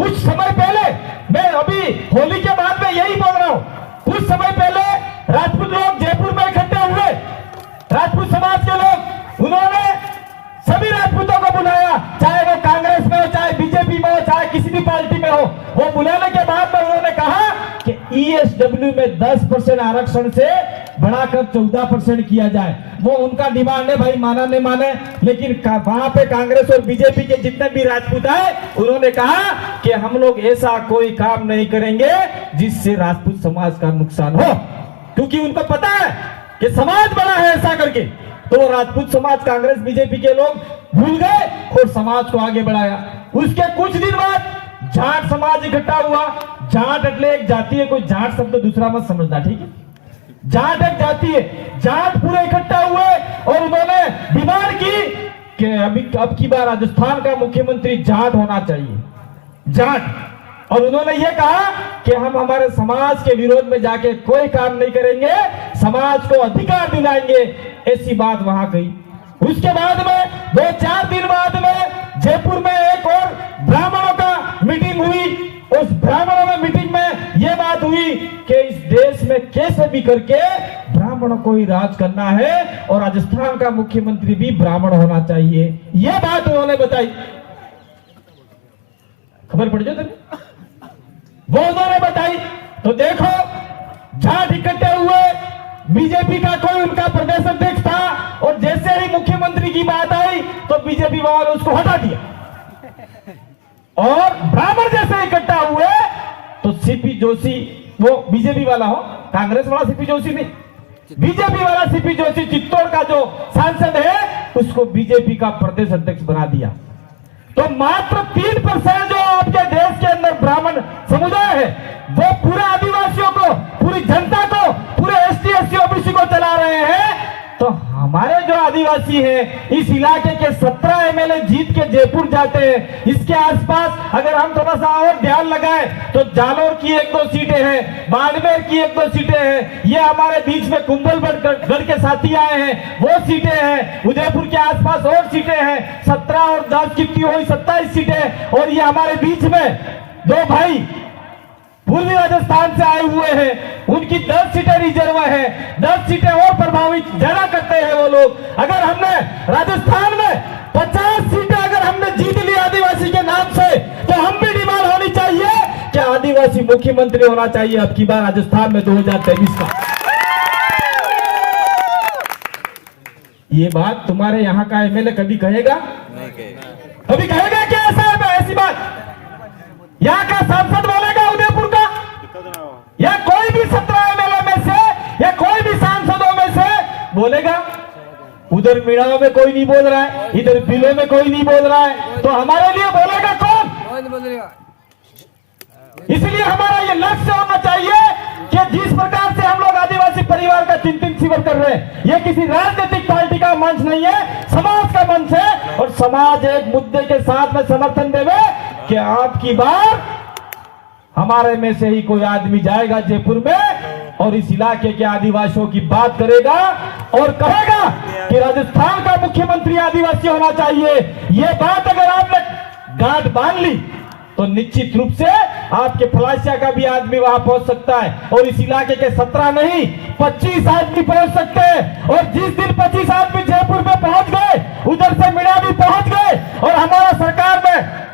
कुछ समय पहले, मैं अभी होली के बाद में यही बोल रहा हूं, कुछ समय पहले राजपूत लोग जयपुर में इकट्ठे हुए, राजपूत समाज के लोग, उन्होंने सभी राजपूतों को बुलाया, चाहे वो कांग्रेस में हो, चाहे बीजेपी में हो, चाहे किसी भी पार्टी में हो। वो बुलाने के बाद में उन्होंने कहा कि ईएसडब्ल्यू में 10% आरक्षण से बढ़ाकर 14% किया जाए। वो उनका डिमांड है भाई, माना नहीं माने, लेकिन वहां पे कांग्रेस और बीजेपी के जितने भी राजपूत आए, उन्होंने कहा कि हम लोग ऐसा कोई काम नहीं करेंगे जिससे राजपूत समाज का नुकसान हो, क्योंकि उनको पता है कि समाज बड़ा है ऐसा करके। तो राजपूत समाज कांग्रेस बीजेपी के लोग भूल गए और समाज को आगे बढ़ाया। उसके कुछ दिन बाद जाट समाज इकट्ठा हुआ। जाट એટલે एक जाति है, कोई जाट शब्द दूसरा मत समझना, ठीक है? जाट एक जाति है। जाट पूरे इकट्ठा हुए और उन्होंने डिमांड की कि अब की बार राजस्थान का मुख्यमंत्री जाट होना चाहिए, जाट। और उन्होंने ये कहा कि हम हमारे समाज के विरोध में जाके कोई काम नहीं करेंगे, समाज को अधिकार दिलाएंगे, ऐसी बात वहां गई। उसके बाद में 2-4 दिन बाद में जयपुर में एक और ब्राह्मणों का मीटिंग हुई। उस ब्राह्मणों में मीटिंग में यह बात हुई कि इस देश में कैसे भी करके ब्राह्मणों को ही राज करना है और राजस्थान का मुख्यमंत्री भी ब्राह्मण होना चाहिए, यह बात उन्होंने बताई। खबर पड़ जाए तुम्हें? वो उन्होंने बताई। तो देखो, जाट इकट्ठे हुए, बीजेपी का कोई उनका प्रदेश अध्यक्ष था और जैसे ही मुख्यमंत्री की बात आई तो बीजेपी वालों ने उसको हटा दिया। और ब्राह्मण जैसे इकट्ठा हुए तो सीपी जोशी, वो बीजेपी वाला हो, कांग्रेस वाला सीपी जोशी नहीं, बीजेपी वाला सीपी जोशी, चित्तौड़ का जो सांसद है, उसको बीजेपी का प्रदेश अध्यक्ष बना दिया। तो मात्र 3% जो आपके देश के अंदर ब्राह्मण समुदाय है, वो पूरे आदिवासियों को, पूरी जनता को, पूरे एसटी एससी ओबीसी को चला रहे हैं। तो हमारे जो आदिवासी हैं, इस इलाके के 17 एमएलए जीत के जयपुर जाते हैं। इसके आसपास अगर हम थोड़ा सा और ध्यान लगाएं तो जालोर की 1-2 सीटें हैं, बाड़मेर की 1-2 सीटें हैं, ये हमारे बीच में कुंभलगढ़ के साथी आए हैं, वो सीटें हैं। उदयपुर के आसपास और सीटें हैं, 17 और 10 कितनी हुई, 27 सीटें। और ये हमारे बीच में 2 भाई पूर्वी राजस्थान से आए हुए हैं, उनकी 10 सीटें रिजर्व है, 10 सीटें और प्रभावित ज्यादा करते हैं वो लोग। अगर हमने राजस्थान में 50 सीटें अगर हमने जीत ली आदिवासी के नाम से, तो हम भी डिमांड होनी चाहिए कि आदिवासी मुख्यमंत्री होना चाहिए अब की बार राजस्थान में 2023 का। ये बात तुम्हारे यहाँ का एमएलए कभी कहेगा? कभी कहेगा क्या ऐसी बात? यहाँ का सांसद बोलेगा उदयपुर का, या कोई भी 17 एमएलए में से, या कोई भी सांसदों में से बोलेगा? उधर मीड़ाओं में कोई नहीं बोल रहा है, इधर बिलों में कोई नहीं बोल रहा है, तो हमारे लिए बोलेगा कौन? इसलिए हमारा ये लक्ष्य होना चाहिए कि जिस प्रकार से हम लोग आदिवासी परिवार का चिंतन शिविर कर रहे हैं, ये किसी राजनीतिक पार्टी का मंच नहीं है, समाज का मंच है। और समाज एक मुद्दे के साथ में समर्थन देवे कि आपकी बार हमारे में से ही कोई आदमी जाएगा जयपुर में और इस इलाके के आदिवासियों की बात करेगा और कहेगा कि राजस्थान का मुख्यमंत्री आदिवासी होना चाहिए। ये बात अगर आपने गांठ बांध ली तो निश्चित रूप से आपके फलासिया का भी आदमी वहां पहुंच सकता है, और इस इलाके के 17 नहीं 25 आदमी पहुंच सकते हैं। और जिस दिन 25 आदमी जयपुर में पहुंच गए, उधर से मीणा भी पहुंच गए और हमारा सरकार में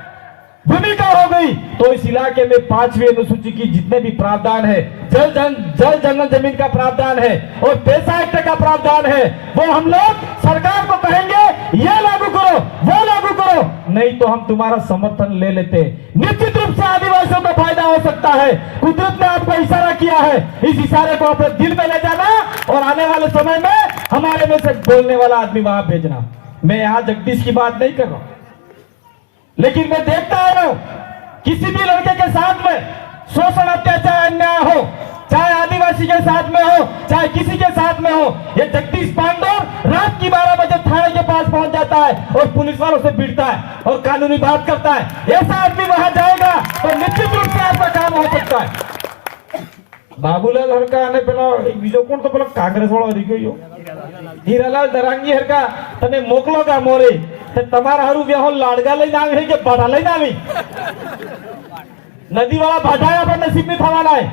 भूमिका हो गई, तो इस इलाके में 5वीं अनुसूची की जितने भी प्रावधान है, जल जंगल जमीन का प्रावधान है और पैसा एक्ट का प्रावधान है, वो हम लोग सरकार को कहेंगे ये लागू करो, वो लागू करो, नहीं तो हम तुम्हारा समर्थन ले लेते। निश्चित रूप से आदिवासियों को फायदा हो सकता है। कुदरत ने आपको इशारा किया है, इस इशारे को अपने दिल में ले जाना और आने वाले समय में हमारे में से बोलने वाला आदमी वहां भेजना। मैं यहाँ जगदीश की बात नहीं कर रहा हूं, लेकिन मैं देखता आ रहा हूं किसी भी लड़के के साथ में शोषण अत्याचार अन्याय हो, चाहे आदिवासी के साथ में हो, चाहे किसी के साथ में हो, ये जगदीश पांडव रात की 12 बजे थाने के पास पहुंच जाता है और पुलिस वालों से भिड़ता है और कानूनी बात करता है। ऐसा आदमी वहां जाएगा तो निश्चित रूप से आपका काम हो सकता है। बाबूलाल हरका અને પેલો બીજો કોણ તો પેલો કાંગ્રેસ વાળો હરી ગયો હીરાલાલ દરાંગી હરકા તને મોકલો કા મોરે તે તમારા હારું વ્યાહો લાડગા લઈને આવી કે બાડા લઈને આવી नदी वाला भाटा यहाँ पर नसीब नहीं थमाना है।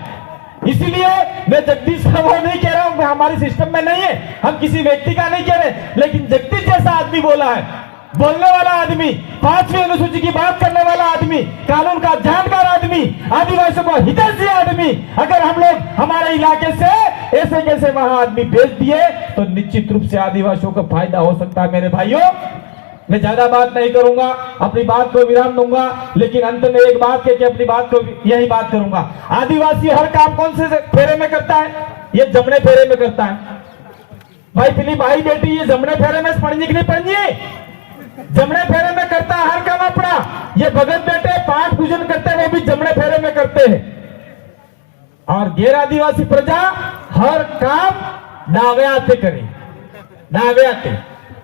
इसीलिए मैं जगदीश का वो नहीं कह रहा हूं, हमारे सिस्टम में नहीं है, हम किसी व्यक्ति का नहीं कह रहे, लेकिन जगदीश जैसा आदमी बोला है, बोलने वाला आदमी, 5वीं अनुसूची की बात करने वाला आदमी, कानून का जानकार आदमी, आदिवासियों को हितैषी आदमी, अगर हम लोग हमारे इलाके से ऐसे कैसे वहां आदमी भेज दिए तो निश्चित रूप से आदिवासियों को फायदा हो सकता है। मेरे भाइयों, मैं ज्यादा बात नहीं करूंगा, अपनी बात को विराम दूंगा, लेकिन अंत में एक बात कह के अपनी बात को यही बात करूंगा। आदिवासी हर काम कौन से फेरे में करता है? ये जमने फेरे में करता है। भाई पिली भाई बेटी, ये जमने फेरे में पढ़नी की नहीं पढ़नी, जमने फेरे में करता है हर काम अपना। ये भगत बेटे पाठ पूजन करते हैं, वो भी जमने फेरे में करते हैं। और गैर आदिवासी प्रजा हर काम दावे आते करे, दावे आते।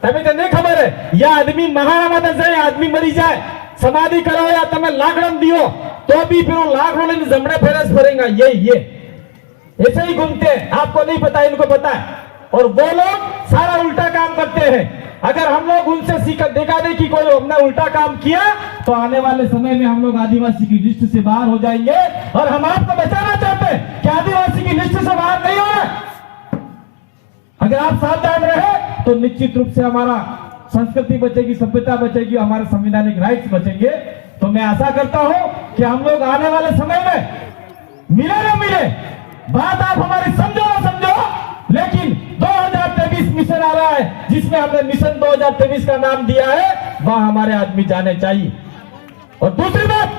तभी तो नहीं खबर है, या आदमी महारामा जाए, आदमी मरी जाए, समाधि करो या तुम्हें लाखड़म दियो तो भी फिर वो लाखड़ों जमने फेरे से भरेगा। ये ऐसे ही घूमते हैं, आपको नहीं पता, इनको पता है। और वो लोग सारा उल्टा काम करते हैं। अगर हम लोग उनसे सीख देखा दे कि कोई हमने उल्टा काम किया तो आने वाले समय में हम लोग आदिवासी की लिस्ट से बाहर हो जाएंगे। और हम आपको बचाना चाहते हैं कि आदिवासी की लिस्ट से बाहर नहीं हो रहा। अगर आप सावधान रहे तो निश्चित रूप से हमारा संस्कृति बचेगी, सभ्यता बचेगी, हमारे संवैधानिक राइट्स बचेंगे। तो मैं आशा करता हूं कि हम लोग आने वाले समय में मिले ना मिले, बात आप हमारी समझो ना समझो, लेकिन 2023 मिशन आ रहा है जिसमें हमने मिशन 2023 का नाम दिया है, वहां हमारे आदमी जाने चाहिए। और दूसरी बात,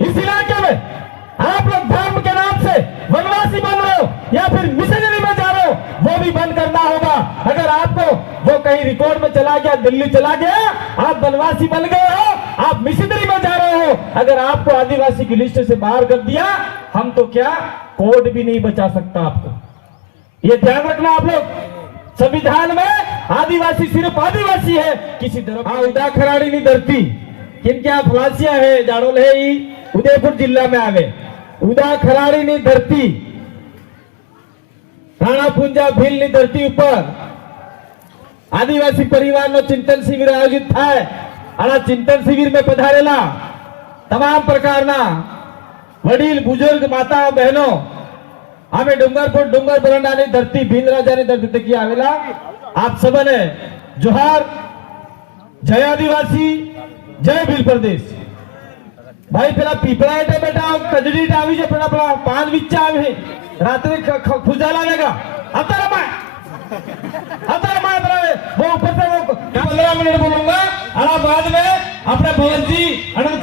इस इलाके में आप लोग धर्म के नाम से वनवासी बन रहे हो या फिर मिशनरी में जा रहे हो, वो भी बंद करना होगा। अगर आपको वो कहीं रिकॉर्ड में चला गया, दिल्ली चला गया, आप वनवासी बन गए हो, आप मिशनरी में जा रहे हो, अगर आपको आदिवासी की लिस्ट से बाहर कर दिया, हम तो क्या कोर्ट भी नहीं बचा सकता आपको। ये ध्यान रखना आप लोग। संविधान में आदिवासी सिर्फ आदिवासी है, किसी तरह उदा खराड़ी नहीं धरती किन क्या फलासिया है जाड़ोल है ही उदयपुर जिला में आवे उदा खराड़ी नहीं धरती, राणा पुंजा भील ની ધરતી ઉપર આદિવાસી પરિવારનો ચિંતન શિબિર આયોજિત થાય અને ચિંતન શિબિર में પધારેલા તમામ પ્રકારના વડીલ બુजुर्ग માતાઓ બહેનો અમે ડુંગરપુર ડુંગર બરંડાની ધરતી ભીલ રાજાની ધરતી તકી આવેલા આપ સબને જોહાર, જય આદિવાસી, જય ભીલ પ્રદેશ। भाई પેલા પીપળા એટલે બેટા કજડી આવી છે, પેલા પેલા પાન વિચ્ચા આવે રાત્રે ખુજા લાગેगा आता रमाए वो ऊपर से वो 15 मिनट बोलूंगा और बाद में अपने भवन जी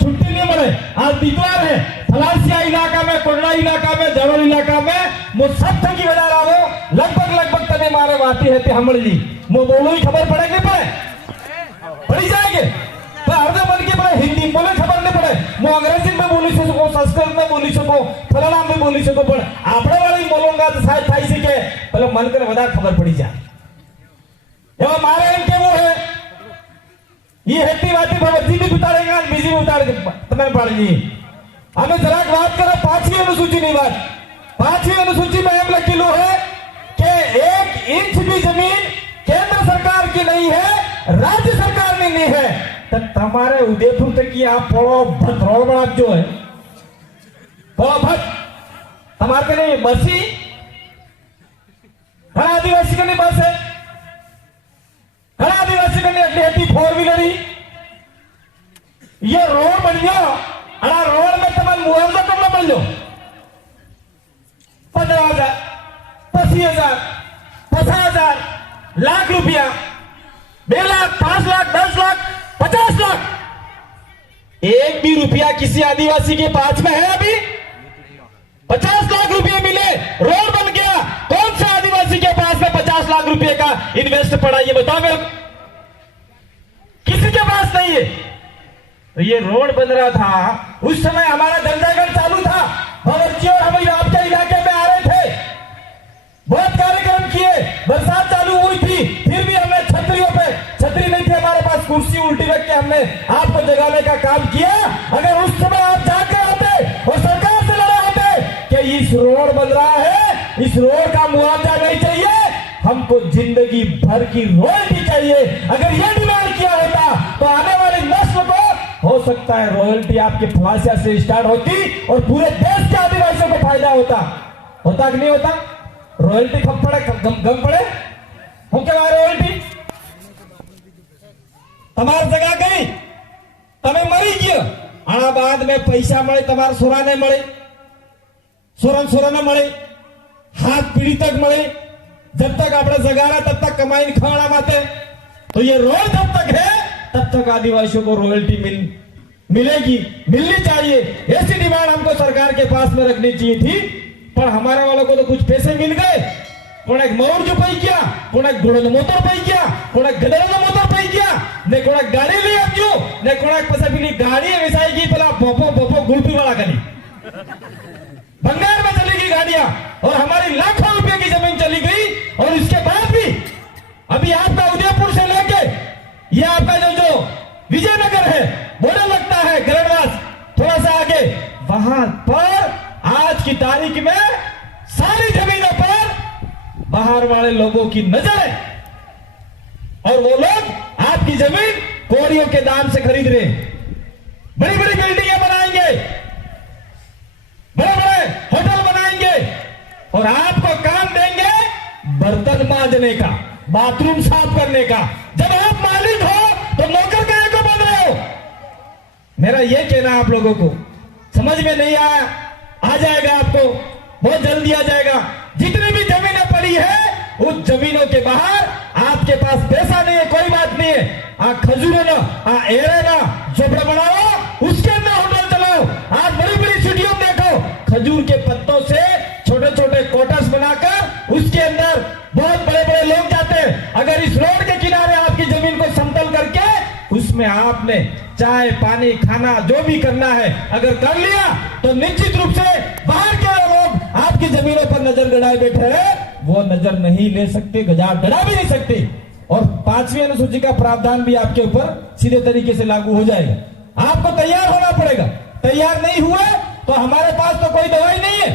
छुट्टी नहीं मिले। आज दीवार है फलासिया इलाका में, कोडला इलाका में, जरोल इलाका में मो सब थकी बजा रहा हो, लगभग तने मारे वाती है हमड़ जी मो बोलो ही खबर पड़ेगी, पड़ी जाएंगे पर अर्ध मन के पड़े हिंदी बोले खबर नहीं पड़े, मो अंग्रेजी में बोली सको, संस्कृत में बोली सको, फलाना में बोली सको, पर आपड़े वाली बोलूंगा तो शायद थाई से के पहले मन कर वदा खबर पड़ी जाए। एवं मारे इनके वो है ये हेती वाती भगवती भी उतारेगा, बिजी भी उतारेगा तुम्हें पड़ेगी। हमें जरा बात करो 5वीं अनुसूची नहीं बात। 5वीं अनुसूची में हम लिखा है कि 1 इंच भी जमीन केंद्र सरकार की नहीं है, राज्य सरकार ने नहीं है। तो तुम्हारे उदयपुर तक की आप पड़ो भट रोड बना जो है पड़ो भट हमारे के नहीं बसी हर आदिवासी के नहीं बस है, हर आदिवासी के नहीं अगली 4 व्हीलर ये रोड बन जाओ और रोड में तुम्हारे मुआवजा करना बन जाओ 15,000, 25,000, 50,000, लाख रुपया, 2 लाख, 5 लाख, 10 लाख, 50 लाख, एक भी रुपया किसी आदिवासी के पास में है अभी? 50 लाख रुपए मिले, रोड बन गया, कौन से आदिवासी के पास में 50 लाख रुपए का इन्वेस्ट पड़ा ये बताओ मेरे, किसी के पास नहीं है। तो ये रोड बन रहा था उस समय हमारा जनजागरण चालू था, भगत और हम आपके इलाके में आ रहे थे, बहुत कार्यक्रम किए, बरसात चालू हुई थी, फिर भी हमने छतरियों पे, छतरी नहीं थी हमारे पास, कुर्सी उल्टी रख के हमने आपको जगाने का काम किया। अगर उस समय आप जाकर आते और सरकार से लड़ा होते कि इस रोड बन रहा है, इस रोड का मुआवजा नहीं चाहिए, हमको जिंदगी भर की रॉयल्टी चाहिए, अगर यह डिमांड किया होता तो आने वाली नस्ल को हो सकता है रॉयल्टी आपके फलासिया से स्टार्ट होती और पूरे देश के आदिवासियों को फायदा होता कि नहीं होता? रॉयल्टी कम पड़े गम पड़े હું કેવા રોયલ્ટી તમારી જગા ગઈ, તમે મરી ગયો, આના બાદ મેં પૈસા મળે તમારા સોરાને મળે, સોરાને મળે, हाथ पीढ़ी तक मिले, जब तक अपने जगा रहा तब तक कमाई खाना माते, तो ये रोल जब तक है तब तक आदिवासियों को रॉयल्टी मिलेगी, मिलनी चाहिए। ऐसी डिमांड हमको सरकार के पास में रखनी चाहिए थी, पर हमारे वालों को तो कुछ पैसे मिल गए। कोणाक मौर जो पाई गया, कोणाक घोड़े मोटर पाई गया, कोणाक गदर मोटर पाई गया, ने कोणाक गाड़ी ले आपजो, ने कोणाक पसे पीली गाड़ी वेचाएगी पेला बोपो गुलपी वाला कनी बंगाल में चलेगी गाड़ियां, और हमारी लाखों रुपए की जमीन चली गई। और इसके बाद भी अभी आपका उदयपुर से लेके ये आपका जो विजयनगर है, बॉर्डर लगता है गरड़वास थोड़ा सा आगे, वहां पर आज की तारीख में सारी जमीनों पर बाहर वाले लोगों की नजर है, और वो लोग आपकी जमीन कौड़ियों के दाम से खरीद रहे हैं। बड़ी बड़ी बिल्डिंगें बनाएंगे, बड़े बड़े होटल बनाएंगे, और आपको काम देंगे बर्तन मांजने का, बाथरूम साफ करने का। जब आप मालिक हो तो नौकर काहे को बन रहे हो? मेरा यह कहना आप लोगों को समझ में नहीं आया, आ जाएगा आपको, बहुत जल्दी आ जाएगा। जितनी भी जमीनें पड़ी है उस जमीनों के बाहर आपके पास पैसा नहीं है, कोई बात नहीं है, आ खजूर ना, आ एरे ना, झोपड़ा बनाओ, उसके अंदर होटल चलाओ। आज बड़ी बड़ी सिटियों में देखो, खजूर के पत्तों से छोटे छोटे क्वार्टर्स बनाकर उसके अंदर बहुत बड़े बड़े लोग जाते हैं। अगर इस रोड के किनारे आपकी जमीन को समतल करके उसमें आपने चाय पानी खाना जो भी करना है अगर कर लिया, तो निश्चित रूप से बाहर के लोग आपकी जमीनों पर नजर गड़ाए बैठे हैं, वो नजर नहीं ले सकते, गड़ा भी नहीं सकते। और 5वीं अनुसूची का प्रावधान भी आपके ऊपर सीधे तरीके से लागू हो जाएगा। आपको तैयार होना पड़ेगा, तैयार नहीं हुए तो हमारे पास तो कोई दवाई नहीं है,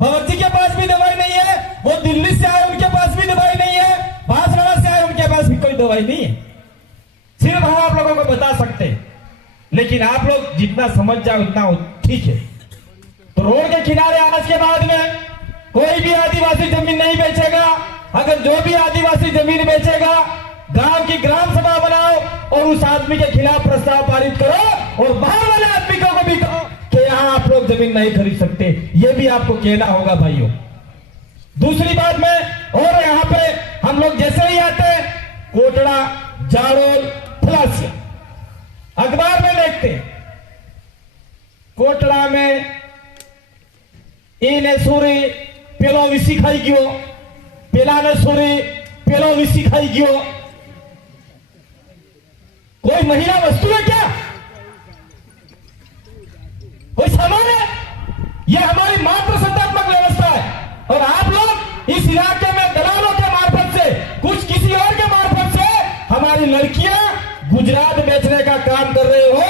भगत जी के पास भी दवाई नहीं है, वो दिल्ली से आए उनके पास भी दवाई नहीं है, बांसवाड़ा से आए उनके पास भी कोई दवाई नहीं है। सिर्फ हम आप लोगों को बता सकते हैं, लेकिन आप लोग जितना समझ जाए उतना ठीक है। तो रोड के किनारे आने के बाद में कोई भी आदिवासी जमीन नहीं बेचेगा। अगर जो भी आदिवासी जमीन बेचेगा, गांव की ग्राम सभा बनाओ और उस आदमी के खिलाफ प्रस्ताव पारित करो, और बाहर वाले आदमी को भी कहो कि यहां आप लोग जमीन नहीं खरीद सकते। ये भी आपको कहना होगा भाइयों। दूसरी बात में, और यहां पे हम लोग जैसे ही आते हैं, कोटड़ा, जाड़ोल, फलासिया, अखबार में देखते हैं कोटड़ा में इने सूरी पेलो विसी खाई गयो, पेला ने सूरी पेलो विसी खाई गयो। कोई महिला वस्तु है क्या? कोई सामान है? यह हमारी मात्र सत्तात्मक व्यवस्था है, और आप लोग इस इलाके में दलालों के मार्फत से, कुछ किसी और के मार्फत से हमारी लड़कियां गुजरात बेचने का काम कर रहे हो।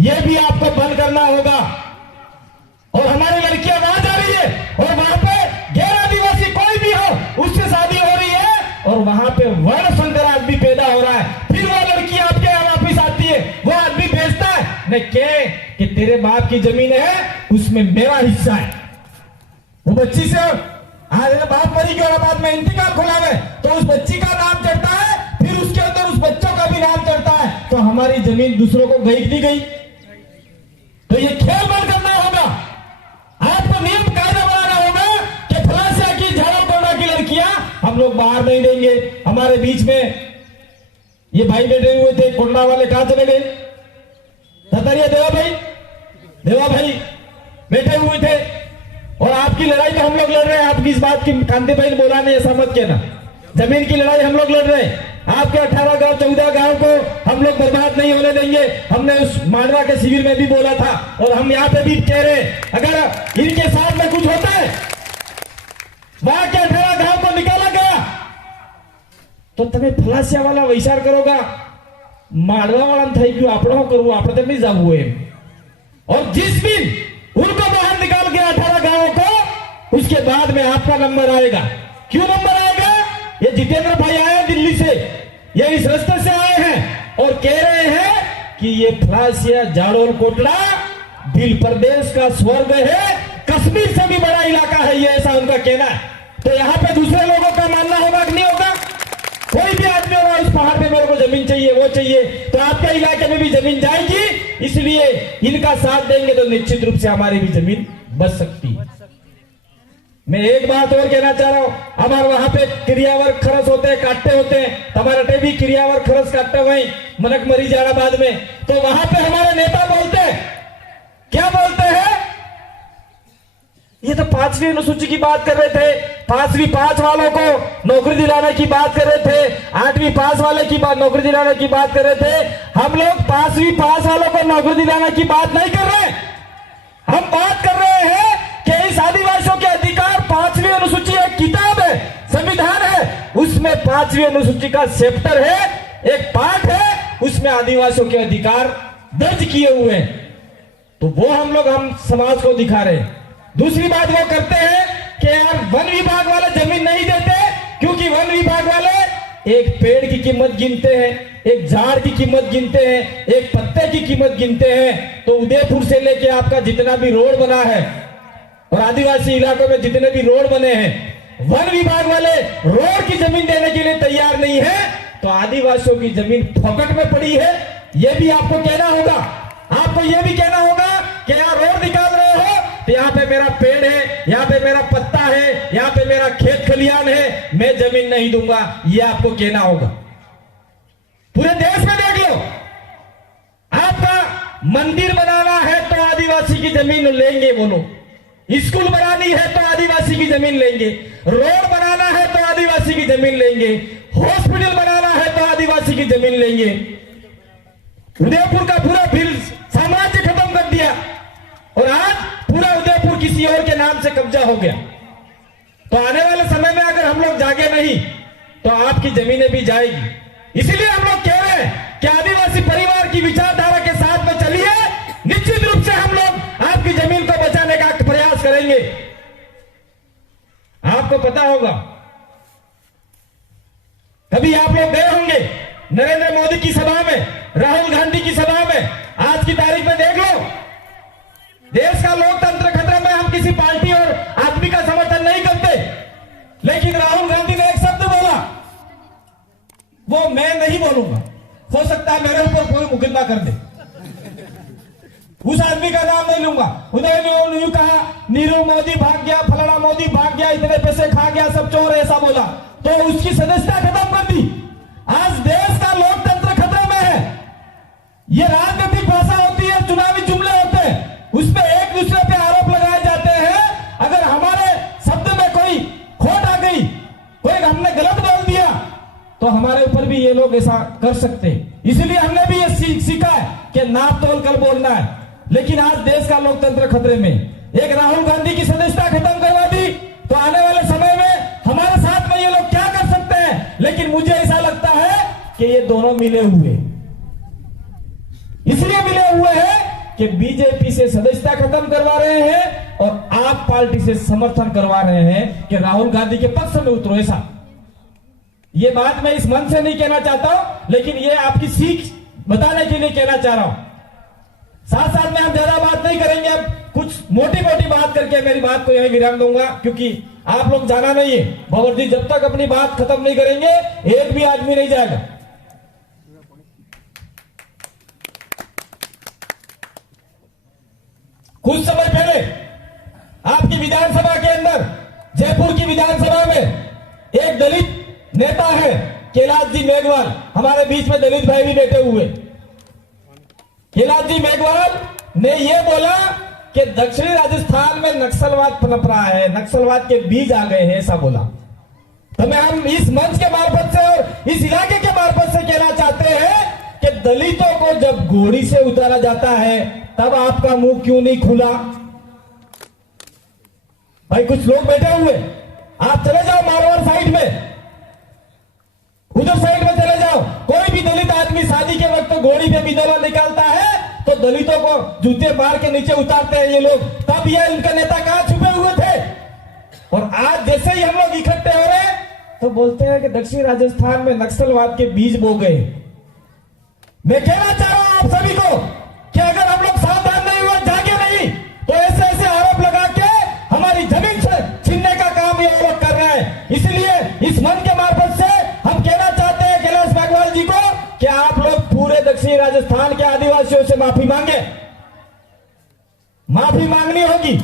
यह भी आपको बंद करना होगा। और हमारी लड़कियां वहां जा रही है, और वहां पे गैर आदिवासी कोई भी हो उससे शादी हो रही है, और वहां पे वर्ण संकर आदमी पैदा हो रहा है। फिर वो लड़की आपके यहाँ वापिस आती है, वो आदमी बेचता है न कि तेरे बाप की जमीन है उसमें मेरा हिस्सा है। वो बच्ची से आज बाप मरी गया, बाद में इंतकाल खुलावे तो उस बच्ची का नाम चढ़ता है, फिर उसके अंदर उस बच्चों का भी नाम चढ़ता है, तो हमारी जमीन दूसरों को गई नहीं गई। तो ये खेल बंद करना होगा। आपको नियम कायदा बनाना होगा कि फलासिया की, झाड़ा कोड़ा की लड़कियां हम लोग बाहर नहीं देंगे। हमारे बीच में ये भाई बैठे हुए थे, कोंडा वाले कहां चले गए? सतरिया देवा भाई बैठे हुए थे, और आपकी लड़ाई तो हम लोग लड़ रहे हैं। आपकी इस बात की कांति भाई ने बोला नहीं, ऐसा मत कहना। जमीन की लड़ाई हम लोग लड़ रहे हैं। आपके 18 गांव 14 गांव को हम लोग बर्बाद नहीं होने देंगे। हमने उस मांडवा के शिविर में भी बोला था, और हम यहाँ पे भी कह रहे हैं, अगर इनके साथ में कुछ होता है, वहां के 18 गांव को निकाला गया, तो તમે ફલાસિયા વાળા વિચાર કરોગા માળવા વાળા થઈ ગયું, આપણો કરવું, આપણે તો નહીં જવું એમ। और जिस दिन उनको बाहर निकाल के 18 गांवों को, उसके बाद में आपका नंबर आएगा। क्यों नंबर आएगा? ये जितेंद्र भाई आए दिल्ली से, ये इस रास्ते से आए हैं और कह रहे हैं कि ये फ्लासिया जाड़ोल कोटड़ा दिल प्रदेश का स्वर्ग है, कश्मीर से भी बड़ा इलाका है ये, ऐसा उनका कहना है। तो यहाँ पे दूसरे लोगों का मानना होगा कि नहीं होगा? कोई भी आदमी होगा इस पहाड़ पे मेरे को जमीन चाहिए, वो चाहिए, तो आपके इलाके में भी जमीन जाएगी। इसलिए इनका साथ देंगे तो निश्चित रूप से हमारी भी जमीन बच सकती है। मैं एक बात और कहना चाह रहा हूं, हमारे वहां पे क्रियावर खरस होते हैं, काटते होते हैं, हमारे अटे भी क्रियावर खरस काटते हुए मनक मरी जाराबाद में, तो वहां पे हमारे नेता बोलते हैं, क्या बोलते हैं? ये तो 5वीं अनुसूची की बात कर रहे थे, 5वीं पास वालों को नौकरी दिलाने की बात कर रहे थे, 8वीं पास वाले की बात नौकरी दिलाने की बात कर रहे थे। हम लोग 5वीं पास वालों को नौकरी दिलाने की बात नहीं कर रहे, हम बात कर रहे हैं कि इस आदिवासियों के अधिकार 5वीं अनुसूची एक किताब है, संविधान है, उसमें 5वीं अनुसूची का चैप्टर है, एक पाठ है, उसमें आदिवासियों के अधिकार दर्ज किए हुए हैं। तो वो हम समाज को दिखा रहे हैं। दूसरी बात वो करते हैं कि यार वन विभाग वाले जमीन नहीं देते, क्योंकि वन विभाग वाले एक पेड़ की कीमत गिनते हैं, एक झाड़ की कीमत गिनते हैं, एक पत्ते की कीमत गिनते हैं। तो उदयपुर से लेके आपका जितना भी रोड बना है और आदिवासी इलाकों में जितने भी रोड बने हैं, वन विभाग वाले रोड की जमीन देने के लिए तैयार नहीं है, तो आदिवासियों की जमीन फोकट में पड़ी है। यह भी आपको कहना होगा, आपको यह भी कहना होगा कि यार रोड निकाल रहे हो तो यहाँ पे मेरा पेड़ है, यहाँ पे मेरा पत्ता है, यहाँ पे मेरा खेत खलियान है, मैं जमीन नहीं दूंगा, ये आपको कहना होगा। पूरे देश में देख लो, आपका मंदिर बनाना है तो आदिवासी की जमीन लेंगे बोलो, स्कूल बनानी है तो आदिवासी की जमीन लेंगे, रोड बनाना है तो आदिवासी की जमीन लेंगे, हॉस्पिटल बनाना है तो आदिवासी की जमीन लेंगे। उदयपुर का पूरा फिर साम्राज्य खत्म कर दिया और आज पूरा उदयपुर किसी और के नाम से कब्जा हो गया। तो आने वाले समय में अगर हम लोग जागे नहीं तो आपकी जमीनें भी जाएगी। इसीलिए हम लोग कह रहे हैं कि आदिवासी परिवार की विचारधारा के साथ में चलिए, निश्चित रूप से हम लोग आपकी जमीन को बचाने का प्रयास करेंगे। आपको पता होगा, कभी आप लोग गए होंगे नरेंद्र मोदी की सभा में, राहुल गांधी की सभा में, आज की तारीख में देख लो, देश का लोकतंत्र खतरे में। हम किसी पार्टी और आदमी का समर्थन नहीं करते, लेकिन राहुल गांधी ने एक शब्द बोला, वो मैं नहीं बोलूंगा, हो सकता है मेरे ऊपर कोई मुकदमा कर दे, उस आदमी का नाम नहीं लूंगा। उन्होंने यूं कहा, नीरव मोदी भाग गया, फलाना मोदी भाग गया, इतने पैसे खा गया, सब चोर, ऐसा बोला, तो उसकी सदस्यता खत्म कर दी। आज देश का लोकतंत्र खतरे में है। ये राजनीतिक भाषा होती है, चुनावी जुमले होते हैं, उसमें एक दूसरे पे आरोप लगाए जाते हैं। अगर हमारे शब्द में कोई खोट आ गई, कोई हमने गलत बोल दिया, तो हमारे ऊपर भी ये लोग ऐसा कर सकते हैं। इसलिए हमने भी ये सीखा है कि नाप तोल कर बोलना है। लेकिन आज देश का लोकतंत्र खतरे में, एक राहुल गांधी की सदस्यता खत्म करवा दी, तो आने वाले समय में हमारे साथ में ये लोग क्या कर सकते हैं। लेकिन मुझे ऐसा लगता है कि ये दोनों मिले हुए, इसलिए मिले हुए हैं कि बीजेपी से सदस्यता खत्म करवा रहे हैं और आप पार्टी से समर्थन करवा रहे हैं कि राहुल गांधी के पक्ष में उतरो। ऐसा ये बात मैं इस मन से नहीं कहना चाहता हूं, लेकिन ये आपकी सीख बताने के लिए कहना चाह रहा हूं। साथ साथ में हम ज्यादा बात नहीं करेंगे, अब कुछ मोटी मोटी बात करके मेरी बात को यही विराम दूंगा, क्योंकि आप लोग जाना नहीं है। भगवत जी जब तक अपनी बात खत्म नहीं करेंगे, एक भी आदमी नहीं जाएगा। कुछ समय पहले आपकी विधानसभा के अंदर, जयपुर की विधानसभा में एक दलित नेता है कैलाश जी मेघवाल, हमारे बीच में दलित भाई भी बैठे हुए। कैलाश जी मेघवाल ने यह बोला कि दक्षिणी राजस्थान में नक्सलवाद पनप रहा है, नक्सलवाद के बीज आ गए हैं, ऐसा बोला। तो मैं हम इस मंच के मार्फत से और इस इलाके के मार्फत से कहना चाहते हैं कि दलितों को जब घोड़ी से उतारा जाता है तब आपका मुंह क्यों नहीं खुला? भाई कुछ लोग बैठे हुए, आप चले जाओ मारवाड़ साइड में, उधर साइड में चले जाओ, कोई भी दलित आदमी शादी के वक्त तो घोड़ी पे विधवा निकालता है तो दलितों को जूते मार के नीचे उतारते हैं ये लोग। तब ये उनका नेता कहां छुपे हुए थे? और आज जैसे ही हम लोग इकट्ठे हो रहे तो बोलते हैं कि दक्षिण राजस्थान में नक्सलवाद के बीज बो गए। मैं कहना चाह रहा हूं आप सभी को कि अगर हम लोग सावधान नहीं हुए, जागे नहीं, तो ऐसे ऐसे आरोप लगा के हमारी जमीन छीनने का काम ये लोग कर रहे हैं। इसलिए इस मन के मार्फत से हम कहना चाहते हैं कैलाश मेघवाल जी को कि आप लोग पूरे दक्षिणी राजस्थान के आदिवासियों से माफी मांगे। माफी मांगनी होगी,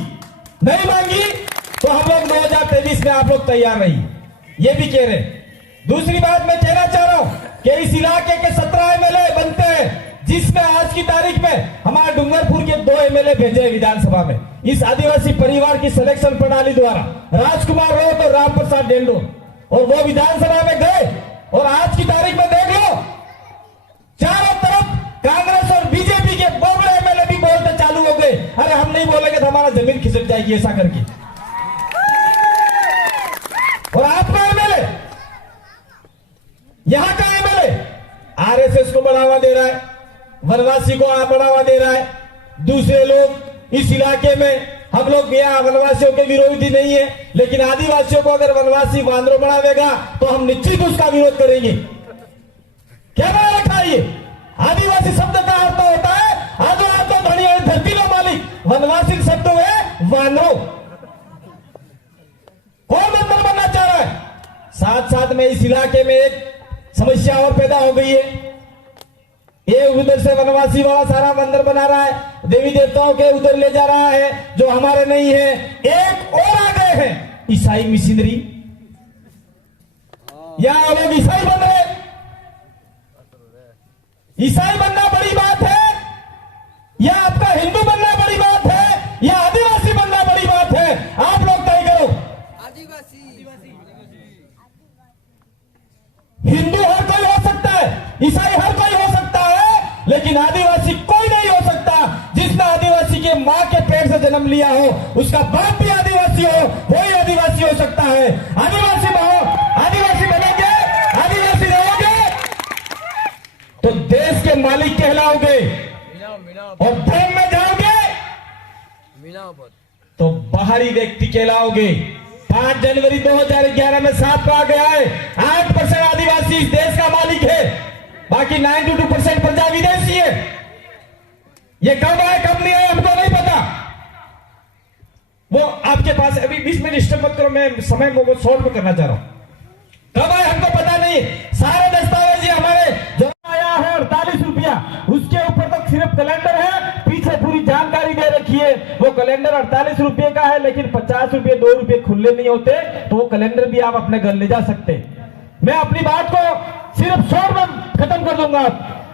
नहीं मांगी तो हम लोग 2023 में आप लोग तैयार रहिए, ये भी कह रहे हैं। दूसरी बात मैं कहना चाह रहा हूं कि इस इलाके के 17 एमएलए बनते हैं, जिसमें आज की तारीख में हमारे डूंगरपुर के 2 एमएलए भेजे विधानसभा में इस आदिवासी परिवार की सिलेक्शन प्रणाली द्वारा, राजकुमार राउत और रामप्रसाद डेंडो, और वो विधानसभा में गए। और आज की तारीख में देख लो, चारों तरफ कांग्रेस और बीजेपी के बोबड़े एमएलए भी बोलते चालू हो गए, अरे हम नहीं बोलेंगे तो हमारा जमीन खिसक जाएगी, ऐसा करके। और आपका एमएलए, यहां का एमएलए आरएसएस को बढ़ावा दे रहा है, वनवासी को बढ़ावा दे रहा है। दूसरे लोग इस इलाके में, हम लोग यहाँ वनवासियों के विरोधी नहीं है, लेकिन आदिवासियों को अगर वनवासी वांदरो बढ़ावेगा तो हम निश्चित उसका विरोध करेंगे। क्या बना रखा है ये? आदिवासी शब्द का अर्थ होता है आदो आदो धनी धरती लो मालिक, वनवासी शब्द है वानरो। कौन बंदर बनना चाह रहा है? साथ साथ में इस इलाके में एक समस्या और पैदा हो गई है। ये उधर से वनवासी वाला सारा मंदिर बना रहा है, देवी देवताओं के उधर ले जा रहा है जो हमारे नहीं है। एक और आ गए हैं ईसाई मिशनरी, या लोग ईसाई बन रहे। ईसाई बनना बड़ी बात है या आपका हिंदू बनना बड़ी बात है या आदिवासी बनना बड़ी बात है? आप लोग तय करो। आदिवासी हिंदू हर कोई हो सकता है, ईसाई हर कोई हो सकता है, लेकिन आदिवासी कोई नहीं हो सकता। जिसने आदिवासी के मां के पेट से जन्म लिया हो, उसका बाप भी आदिवासी हो, वही आदिवासी हो सकता है। आदिवासी आदिवासी बनेंगे, आदिवासी रहोगे तो देश के मालिक कहलाओगे, और धर्म में जाओगे तो बाहरी व्यक्ति कहलाओगे। 5 जनवरी 2011 में 7 आ गया है, 8% आदिवासी इस देश का मालिक है, बाकी 92% प्रजा विदेशी है। ये कब आए कब नहीं आए हमको नहीं पता। वो आपके पास अभी 20 मिनट डिस्टर्ब मत करो, मैं समय को शॉर्ट में करना चाह रहा हूं। कब आए हमको पता नहीं। सारे दस्तावेज हमारे जो आया है 48 रुपया, उसके ऊपर तो सिर्फ कैलेंडर है, पीछे पूरी जानकारी दे रखी है। वो कैलेंडर 48 रुपये का है, लेकिन 50 रुपये 2 रुपये खुले नहीं होते, तो वो कैलेंडर भी आप अपने घर ले जा सकते। मैं अपनी बात को सिर्फ शॉर्ट में खत्म कर दूंगा।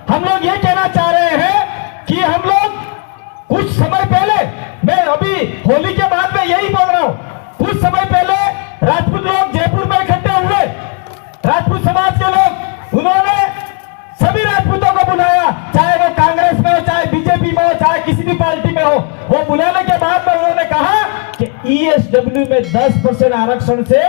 हम लोग ये कहना चाह रहे हैं कि हम लोग कुछ समय पहले, मैं अभी होली के बाद में यही बोल रहा हूं, कुछ समय पहले राजपूत लोग जयपुर में इकट्ठे हुए, राजपूत समाज के लोग, उन्होंने सभी राजपूतों को बुलाया, चाहे वो कांग्रेस में हो, चाहे बीजेपी में हो, चाहे किसी भी पार्टी में हो। वो बुलाने के बाद में उन्होंने कहा कि ईएसडब्ल्यू में 10% आरक्षण से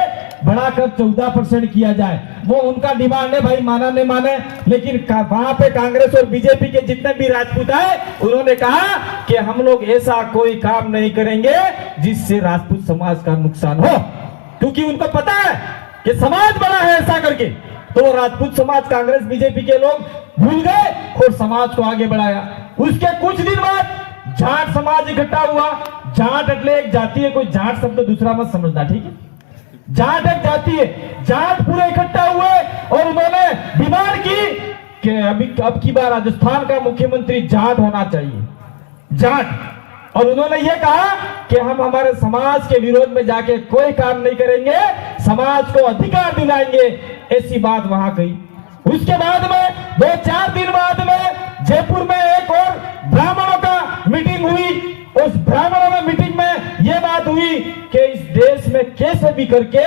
बढ़ाकर 14% किया जाए। वो उनका डिमांड है भाई, माना नहीं माने, लेकिन वहां पे कांग्रेस और बीजेपी के जितने भी राजपूत आए, उन्होंने कहा कि हम लोग ऐसा कोई काम नहीं करेंगे जिससे राजपूत समाज का नुकसान हो, क्योंकि उनको पता है कि समाज बड़ा है ऐसा करके। तो राजपूत समाज कांग्रेस बीजेपी के लोग भूल गए और समाज को आगे बढ़ाया। उसके कुछ दिन बाद जाट समाज इकट्ठा हुआ। जाट એટલે एक जाति है, कोई जाट शब्द दूसरा मत समझना, ठीक है? जाट एक जाति है। जाट पूरे इकट्ठा हुए और उन्होंने डिमांड की कि अब की बार राजस्थान का मुख्यमंत्री जाट होना चाहिए, जाट। और उन्होंने ये कहा कि हम हमारे समाज के विरोध में जाके कोई काम नहीं करेंगे, समाज को अधिकार दिलाएंगे, ऐसी बात वहां गई। उसके बाद में 2-4 दिन बाद में जयपुर में एक और ब्राह्मणों का मीटिंग हुई। उस ब्राह्मणों में मीटिंग में यह बात हुई कि इस देश में कैसे भी करके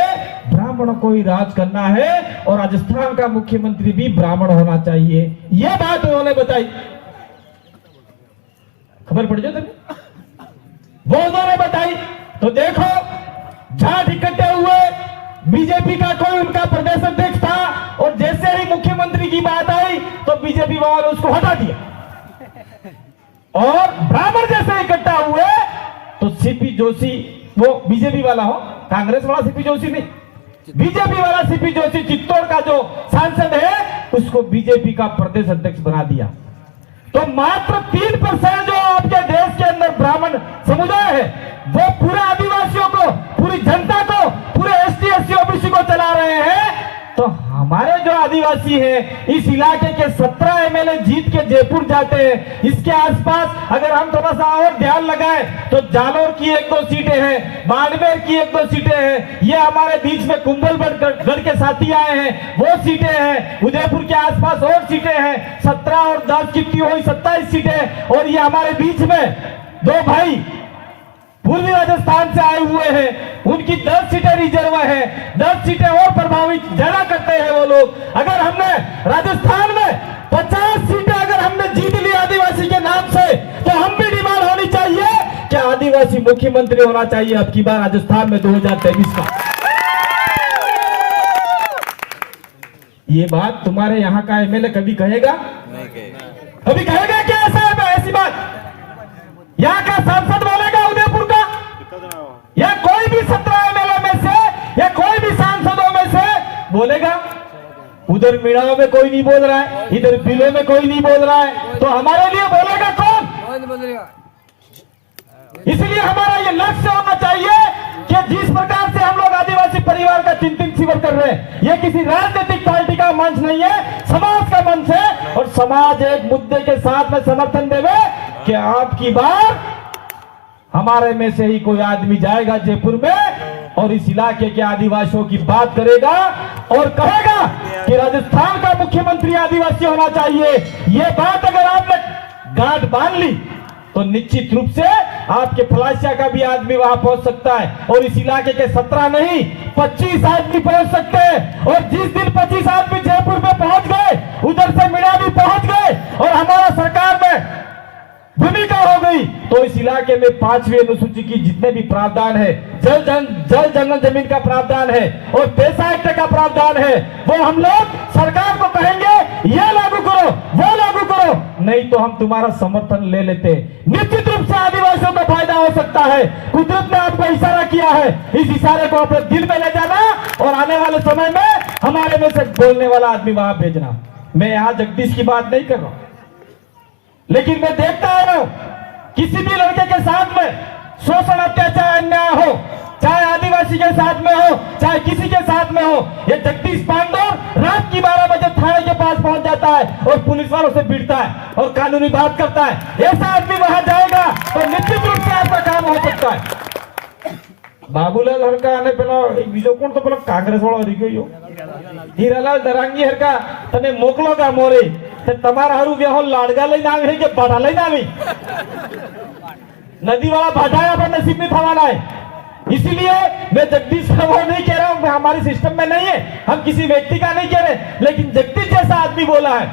ब्राह्मणों को ही राज करना है और राजस्थान का मुख्यमंत्री भी ब्राह्मण होना चाहिए, यह बात उन्होंने बताई। खबर पड़ जाए वो उन्होंने बताई। तो देखो, जाट इकट्ठे हुए, बीजेपी का कोई उनका प्रदेश अध्यक्ष था, और जैसे ही मुख्यमंत्री की बात आई तो बीजेपी वालों ने उसको हटा दिया। और ब्राह्मण जैसे इकट्ठा हुए तो सीपी जोशी, वो बीजेपी वाला हो, कांग्रेस वाला सीपी जोशी नहीं, बीजेपी वाला सीपी जोशी, चित्तौड़ का जो सांसद है, उसको बीजेपी का प्रदेश अध्यक्ष बना दिया। तो मात्र 3% जो आपके देश के अंदर ब्राह्मण समुदाय है वो पूरे आदिवासियों को, पूरी जनता को, पूरे एसटी एससी ओबीसी को चला रहे हैं। तो हमारे जो आदिवासी हैं इस इलाके के 17 एमएलए जीत के जयपुर जाते हैं। इसके आसपास अगर हम थोड़ा सा और ध्यान लगाएं तो जालोर की 1-2 सीटें हैं, बाड़मेर की 1-2 सीटें हैं, ये हमारे बीच में कुंभलगढ़ के साथी आए हैं वो सीटें हैं, उदयपुर के आसपास और सीटें हैं, 17 और 10 कितनी हुई 27 सीटें। और ये हमारे बीच में 2 भाई पूर्वी राजस्थान से आए हुए हैं, उनकी 10 सीटें रिजर्व है, 10 सीटें और प्रभावित ज्यादा करते हैं वो लोग। अगर हमने राजस्थान में 50 सीटें अगर हमने जीत ली आदिवासी के नाम से तो हम भी डिमांड होनी चाहिए कि आदिवासी मुख्यमंत्री होना चाहिए अब की बार राजस्थान में 2023 का। ये बात तुम्हारे यहाँ का एमएलए कभी कहेगा? कभी कहेगा क्या ऐसी बात? यहाँ का सांसद बोलेगा उदयपुर का, या कोई भी 17 एमएलए में से या कोई भी सांसदों में से बोलेगा? उधर मीणाओं में कोई नहीं बोल रहा है, इधर बिलों में कोई नहीं बोल रहा है, तो हमारे लिए बोलेगा कौन? इसलिए हमारा ये लक्ष्य होना चाहिए कि जिस प्रकार से हम लोग आदिवासी परिवार का चिंतन शिविर कर रहे हैं, ये किसी राजनीतिक पार्टी का मंच नहीं है, समाज का मंच है। और समाज एक मुद्दे के साथ में समर्थन देवे कि आपकी बार हमारे में से ही कोई आदमी जाएगा जयपुर में और इस इलाके के आदिवासियों की बात करेगा और कहेगा कि राजस्थान का मुख्यमंत्री आदिवासी होना चाहिए। ये बात अगर आपने गांठ बांध ली तो निश्चित रूप से आपके फलासिया का भी आदमी वहां पहुंच सकता है। और इस इलाके के 17 नहीं 25 आदमी पहुंच सकते हैं। और जिस दिन 25 आदमी जयपुर में पहुंच गए, उधर से मीणा भी पहुंच गए और हमारा सरकार में भूमिका हो गई, तो इस इलाके में 5वीं अनुसूची की जितने भी प्रावधान है, जल जंगल जमीन का प्रावधान है और पैसा एक्ट का प्रावधान है, वो हम लोग सरकार को कहेंगे ये लागू करो, वो लागू करो, नहीं तो हम तुम्हारा समर्थन ले लेते। निश्चित रूप से आदिवासियों को फायदा हो सकता है। कुदरत ने आपको इशारा किया है, इस इशारे को अपने दिल में ले जाना और आने वाले समय में हमारे में से बोलने वाला आदमी वहां भेजना। मैं यहाँ जगदीश की बात नहीं कर रहा हूं, लेकिन मैं देखता आ रहा हूं किसी भी लड़के के साथ में शोषण अत्याचार अन्याय हो, चाहे आदिवासी के साथ में हो चाहे किसी के साथ में हो, ये जगदीश पांडव रात की 12 बजे थाने के पास पहुंच जाता है और पुलिस वालों से भिड़ता है और कानूनी बात करता है। ऐसा आदमी वहां जाएगा तो निश्चित रूप से आपका काम हो सकता है। बाबूलाल हरका અને પેલો બીજો કોણ તો પેલો કાંગ્રેસ વાળો હરી ગયો હીરાલાલ દરાંગી હરકા તને મોકલો કા મોરે તમારા હારું બેહો લાડગા લઈને આવી છે કે ભાડા લઈને આવી नदी वाला भाटाया पर नसीब में थवाना है। इसीलिए मैं जगदीश का वो नहीं कह रहा हूं, हमारे सिस्टम में नहीं है, हम किसी व्यक्ति का नहीं कह रहे, लेकिन जगदीश जैसा आदमी बोला है,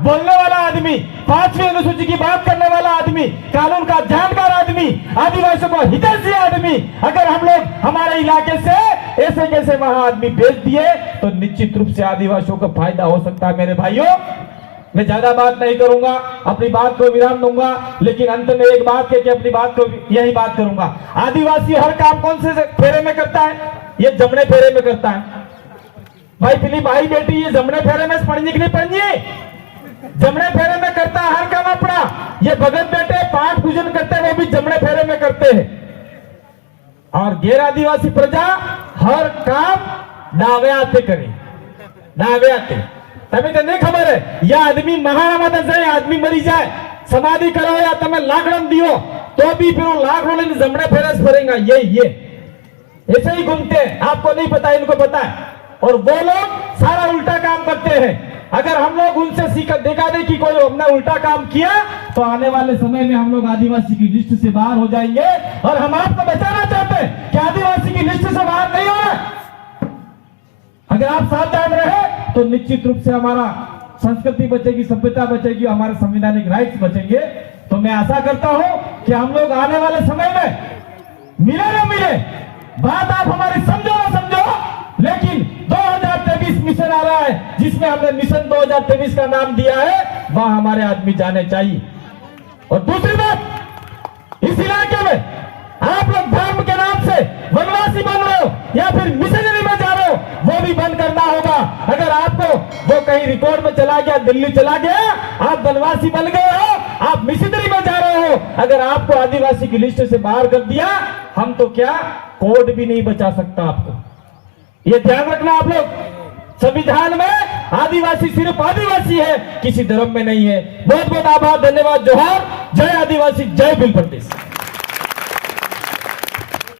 बोलने वाला आदमी, 5वीं अनुसूची की बात करने वाला आदमी, कानून का जानकार आदमी, आदिवासियों को हितैषी आदमी, अगर हम लोग हमारे इलाके से ऐसे कैसे वहां आदमी भेज दिए तो निश्चित रूप से आदिवासियों को फायदा हो सकता है। मेरे भाइयों, मैं ज्यादा बात नहीं करूंगा, अपनी बात को विराम दूंगा, लेकिन अंत में एक बात कह के अपनी बात को यही बात करूंगा। आदिवासी हर काम कौन से फेरे में करता है? ये जमने फेरे में करता है। भाई पिली भाई बेटी ये जमने फेरे में पढ़नी की नहीं पढ़नी, जमने फेरे में करता है हर काम अपना। ये भगत बेटे पाठ पूजन करते हैं वो भी जमने फेरे में करते हैं। और गैर आदिवासी प्रजा हर काम दावे आते करे, दावे आते। તમે તને ખબર હે યા આદમી મહારામાં જાય, આદમી મરી જાય, समाधि कराओ या તમે લાકડમ દિયો तो भी फिर वो लाकડો લઈને જમણે ફેરસ ફરેगा। ये ऐसे ही घूमते हैं, आपको नहीं पता, इनको पता है। और वो लोग सारा उल्टा काम करते हैं। अगर हम लोग उनसे सीखा देखा दे कि कोई हमने उल्टा काम किया तो आने वाले समय में हम लोग आदिवासी की लिस्ट से बाहर हो जाएंगे। और हम आपको बचाना चाहते हैं कि आदिवासी की लिस्ट से बाहर नहीं होना। अगर आप सावधान रहे तो निश्चित रूप से हमारा संस्कृति बचेगी, सभ्यता बचेगी, हमारे संवैधानिक राइट्स बचेंगे। तो मैं आशा करता हूं कि हम लोग आने वाले समय में मिले ना मिले, बात आप हमारी समझो ना समझो, लेकिन 2023 मिशन आ रहा है जिसमें हमने मिशन 2023 का नाम दिया है, वहां हमारे आदमी जाने चाहिए। और दूसरी बात, इस इलाके में आप लोग धर्म के नाम से वनवासी बन रहे हो या फिर मिशनरी में जा रहे हो, वो भी बंद करना होगा। अगर आपको वो कहीं रिकॉर्ड में चला गया, दिल्ली चला गया, आप वनवासी बन गए हो, आप मिसिदरी में जा रहे हो, अगर आपको आदिवासी की लिस्ट से बाहर कर दिया, हम तो क्या कोर्ट भी नहीं बचा सकता आपको। ये ध्यान रखना आप लोग। संविधान में आदिवासी सिर्फ आदिवासी है, किसी धर्म में नहीं है। बहुत बहुत आभार, धन्यवाद, जोहार, जय आदिवासी, जय भील प्रदेश।